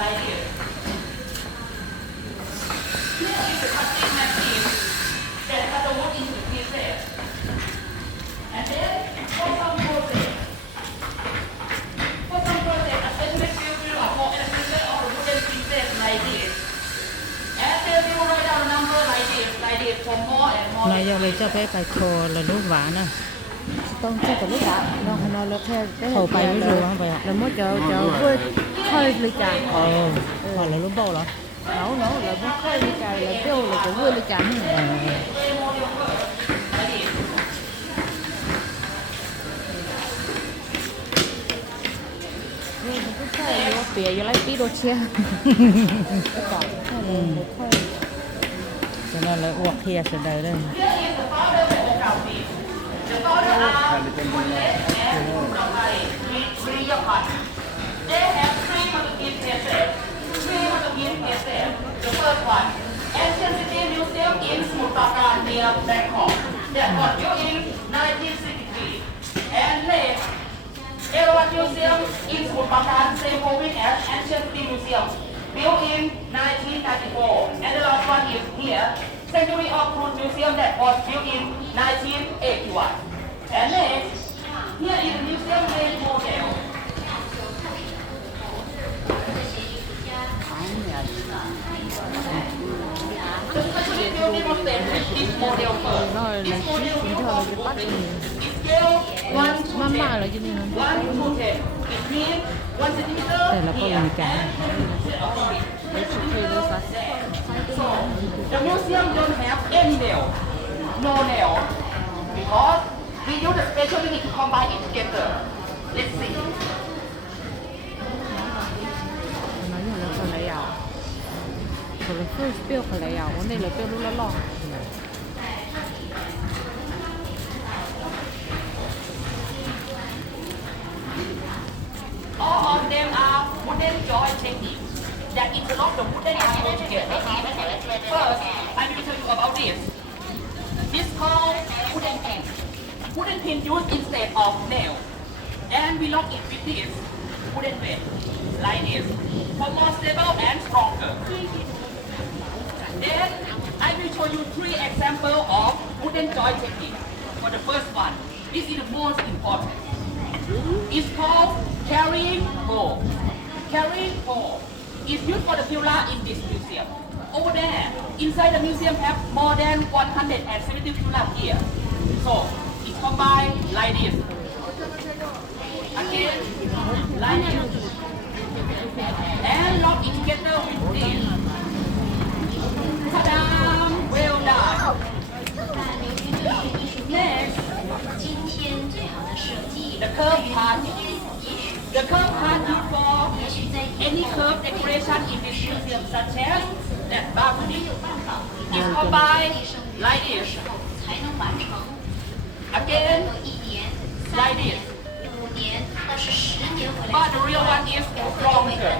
like this. Here is the cutting machine that has the wood into the pieces. And then for some process, especially filter or for assembly of the wooden pieces like this. And then we will write down a number like this for more and more. Nói giờ lấy cho bé phải thô là nước vả nè. Con cho cái lúc đó nó là theo cái Thô bay với rùa không vậy ạ? là mới chờ với khơi ly trà Hoặc là lúc bầu đó. nấu là mới khơi ly trà là tiêu là cũng vui ly trà bìa vô lấy tí đồ chia cho nên là uống thìa sẽ đầy đây. They have three Portuguese pieces. The first one, Ancient City Museum in Smutaka near Bangkok. That was built in 1963. And next, Erawan Museum in Smutaka, same holding as Ancient City Museum, built in 1994. And the last one is here, Century of Truth Museum that was built in 1981. And next, here is the museum main model. The specially building of them is this model first. This model will of scale 1 to 10. 1 to 10. It means 1 centimeter here and 10 So the museum don't have any nail, no nail, because we use a special technique to combine it together. Let's see. rồi phơi tiêu phải lấy áo này là tiêu lúc là lọ All of them are wooden joint techniques that interlock the wooden animal together. First, I will tell you about this. This is called wooden pin. Wooden pin used instead of nail. And we lock it with this wooden thread, like this, for more stable and stronger. Then I will show you 3 examples of wooden joint technique. For the first one, this is the most important. It's called carrying pole. Carrying pole is used for the pillar in this museum. Over there, inside the museum have more than 170 pillars here. So it's combined like this. Again, like this. And lock it together with this. Ta-da! Well done. Next, the curve part. The curve part used for any curve decoration in this museum, such as that balcony. It's combined like this. Again, like this. But the real one is stronger.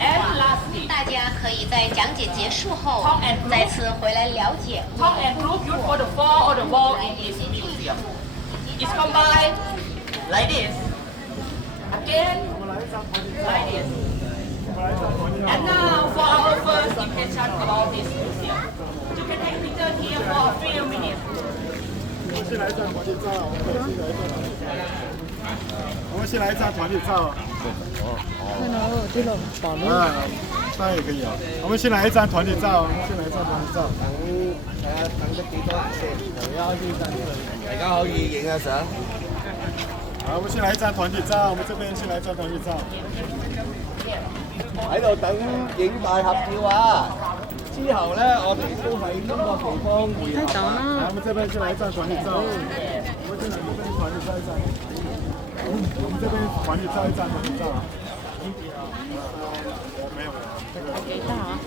And lastly, 大家可以在讲解结束后再次回来了解。 Top and roof used for the floor or the wall in this museum. It's combined like this. Again, like this. And now for our first impression about this museum. You can take picture here for a few minutes. 我们先来一张团体照。看到这种保留当然也可以啊。我们先来一张团体照，先来一张团体照。睇下等得幾多先，大家可以影下相。好，我们先来一張團體照，我們這邊先來一張團體照。喺度等影大合照啊！之後咧，我哋都喺呢個地方會合好，我們這邊先來一張團體照。我們先來這邊團體照一張。我們這邊團體照一張，團體照。沒有。给大啊。